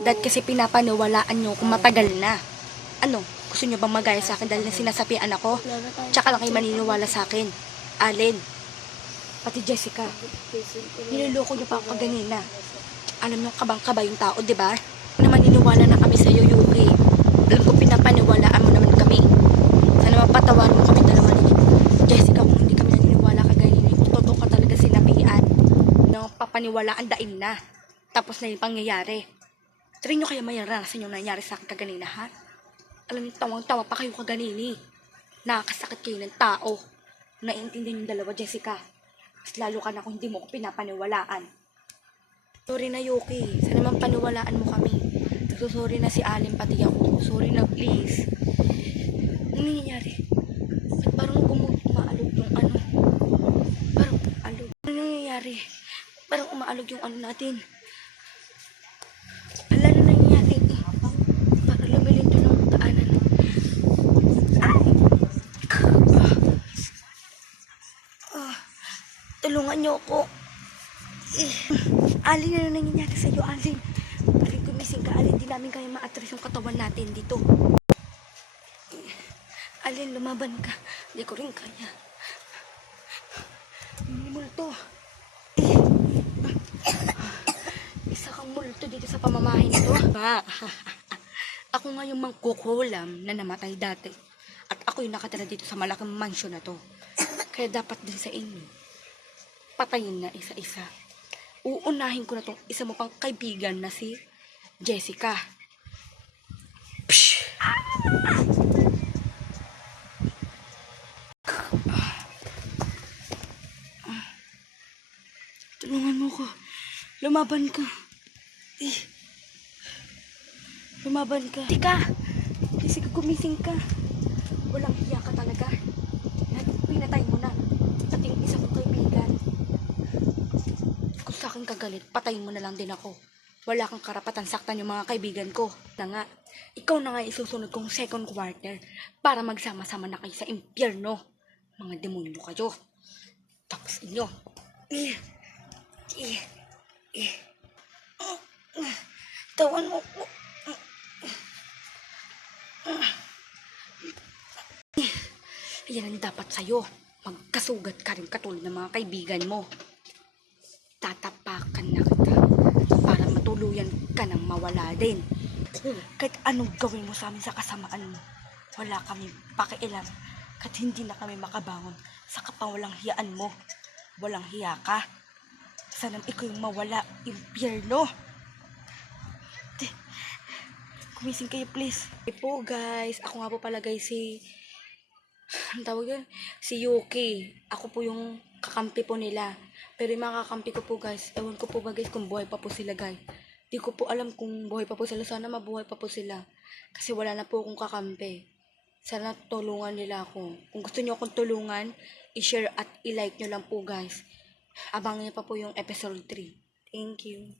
Dahil kasi pinapaniwalaan nyo kung matagal na. Ano? Gusto nyo bang magaya sa akin dahil na sinasapian ako? Tsaka lang kayo maniniwala sa akin. Alin? Pati Jessica. Niloloko nyo pa ako kaganina. Alam nyo, kabang-kaba yung tao, di ba? Na maniniwala na kami sa'yo, Yuki. Alam ko pinapaniwalaan mo naman kami. Sana mapatawarin mo kami dalawa ni Jessica kung hindi kami naniniwala kaganina. Kung totoo ka talaga sinabihan. Nang papaniwalaan daing na. Tapos na yung pangyayari. Try nyo kaya may naranasan yung nangyari sa akin kaganina, ha? Alam niyo, tawang-tawa pa kayo kaganini. Nakakasakit kayo ng tao. Naiintindihan yung dalawa, Jessica. Mas lalo ka na kung hindi mo ko pinapaniwalaan. Sorry na, Yuki. Sana naman paniwalaan mo kami. Nagsusorry na si Alin pati ako. Sorry na, please. Ano nangyayari? Ba't parang umaalog yung ano? Parang alog. Ano nangyayari? Parang umaalog yung ano natin. Wala na nangyayari. Para lumilin doon ang daanan. Tulungan niyo ako. Alin, ano nangyayari sa'yo, Alin? Alin, gumising ka, Alin. Di namin kaya ma-attract yung katawan natin dito. Alin, lumaban ka. Di ko rin kaya. Multo. Isa kang multo dito sa pamamahay nito. Ako nga yung mangkukulam na namatay dati. At ako yung nakatira dito sa malaking mansyon na to. Kaya dapat din sa inyo, patayin na isa-isa. Uunahin ko na tong isa mo pang kaibigan na si Jessica. Psh! Tulungan mo ko. Lumaban ka. Lumaban ka. Tika! Jessica, gumising ka. Walang hiya ka talaga. Pinatay mo na. At yung isa kong kaibigan. Kung sa akin kagalit, patayin mo na lang din ako. Wala kang karapatan saktan yung mga kaibigan ko. Na nga, ikaw na nga isusunod kong second quarter para magsama-sama na kayo sa impyerno. Mga demonyo kayo. Tapos inyo. Tawan mo ko. Yan ang dapat sa'yo. Magkasugat ka rin katulad ng mga kaibigan mo. Tatapakan na kita para matuluyan ka ng mawala din. Kahit anong gawin mo sa amin sa kasamaan mo, wala kami pakialam. Kahit hindi na kami makabangon sa kapawalang hiyaan mo. Walang hiya ka. Sana ikaw yung mawala, impyerno. Gumising kayo, please. Okay po, guys. Ako nga po pala, guys, ang tawag yun? Si Yuki. Ako po yung kakampi po nila. Pero yung mga kakampi ko po, guys, ewan ko po ba, guys, kung buhay pa po sila, guys. Di ko po alam kung buhay pa po sila. Sana mabuhay pa po sila. Kasi wala na po akong kakampi. Sana tulungan nila ako. Kung gusto nyo akong tulungan, i-share at i-like nyo lang po, guys. Abangan nyo pa po yung episode 3. Thank you.